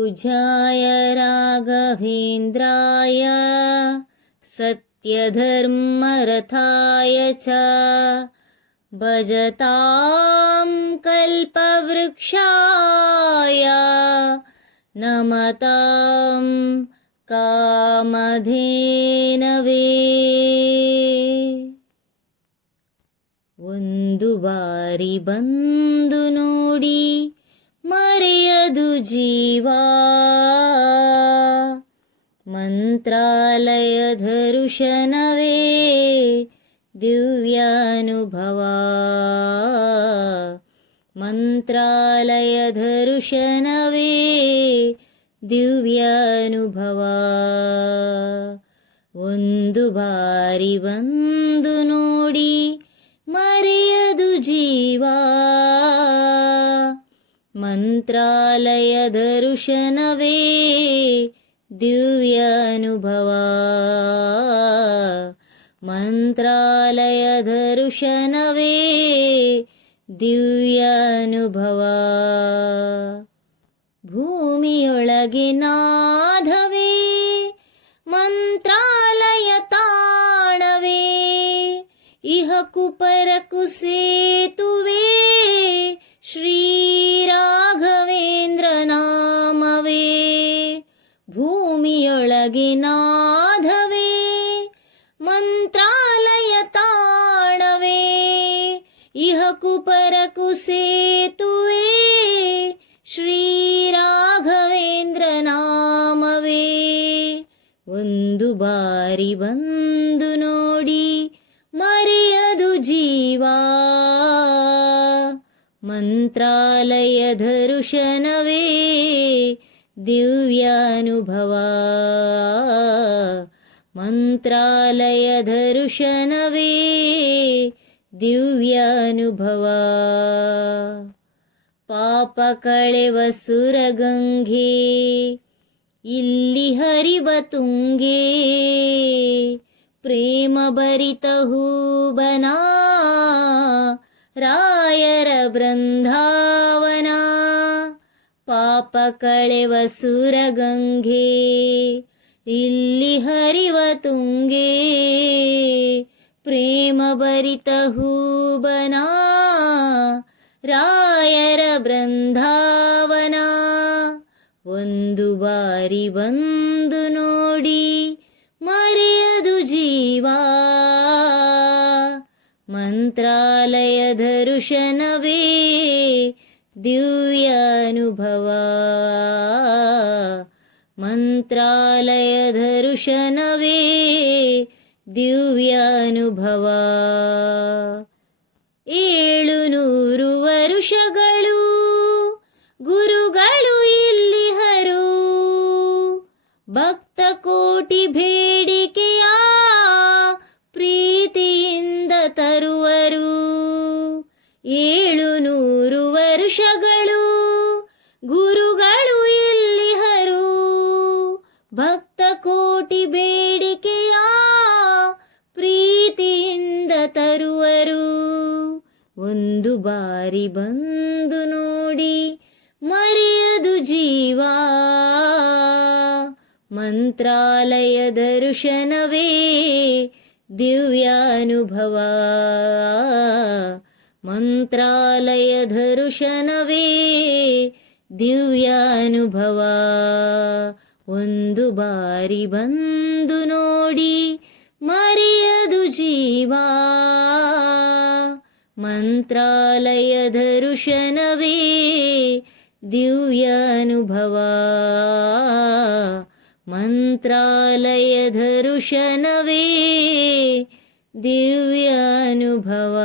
पूज्याय राघवेन्द्राय सत्यधर्मरथाय च भजतां कल्पवृक्षाय नमतां कामधेनवे ಒಂದು ಬಾರಿ ಬಂದು ನೋಡಿ ಮರೆಯದು ಜೀವ. ಮಂತ್ರಾಲಯ ಧರುಷನವೇ ದಿವ್ಯಾನುಭವ. ಮಂತ್ರಾಲಯ ಧರುಷನವೇ ದಿವ್ಯಾನುಭವ. ಒಂದು ಬಾರಿ ಬಂದು ನೋಡಿ ಮರೆಯದು ಜೀವ. ಮಂತ್ರಾಲಯ ದರುಶನವೇ ದಿವ್ಯಾನುಭವ ಮಂತ್ರಾಲಯ ದರುಶನವೇ ದಿವ್ಯಾನುಭವ ಭೂಮಿಯೊಳಗೆ ನಾದವೇ ಮಂತ್ರಾಲಯ ತಾಣವೇ ಇಹಕು ಪರಕು ಸೇತುವೆ ಶ್ರೀರಾಘವೇಂದ್ರ ನಾಮವೇ ಭೂಮಿಯೊಳಗೆ ನಾಧವೇ, ಮಂತ್ರಾಲಯ ತಾಣವೇ ಇಹಕು ಪರಕು ಸೇತುವೆ ಶ್ರೀರಾಘವೇಂದ್ರನಾಮವೇ. ಒಂದು ಬಾರಿ ಬಂದು ನೋಡಿ ಮರೆಯದು ಜೀವ. मन्त्रालयधरुषनवे दिव्यानुभवा मन्त्रालयधरुषनवे दिव्यानुभवा पापकळेव सुरगङ्घे इ हरिबतुङ्गे प्रेमभरितहूबना ರಾಯರ ಬೃಂದಾವನ. ಪಾಪ ಕಳೆವ ಸುರಗಂಗೆ, ಇಲ್ಲಿ ಹರಿವ ತುಂಗೆ. ಪ್ರೇಮ ಭರಿತ ಹೂಬನ, ರಾಯರ ಬೃಂದಾವನ. ಒಂದು ಬಾರಿ ಬಂದು ನೋಡಿ, ಮರೆಯದು ಜೀವ. ಮಂತ್ರಾಲಯ ದರುಶನವೇ ದಿವ್ಯಾನುಭವ. ಮಂತ್ರಾಲಯ ದಿವ್ಯಾನುಭವ. ಏಳು ನೂರು ವರುಷಗಳು ಗುರುಗಳು ಇಲ್ಲಿ ಹರು. ಭಕ್ತ ಕೋಟಿ ಬೇಡಿಕೆಯ ಪ್ರೀತಿಯಿಂದ ತರುವರು. ಒಂದು ಬಾರಿ ಬಂದು ನೋಡಿ ಮರೆಯದು ಜೀವ. ಮಂತ್ರಾಲಯ ದರ್ಶನವೇ ದಿವ್ಯಾನುಭವ. ಮಂತ್ರಾಲಯ ದರುಶನವೇ ದಿವ್ಯಾನುಭವ ಒಂದು ಬಾರಿ ಬಂದು ನೋಡಿ ಮರೆಯದು ಜೀವ ಮಂತ್ರಾಲಯ ದರುಶನವೇ ದಿವ್ಯಾನುಭವ ಮಂತ್ರಾಲಯ ദിവ്യാനുഭവ.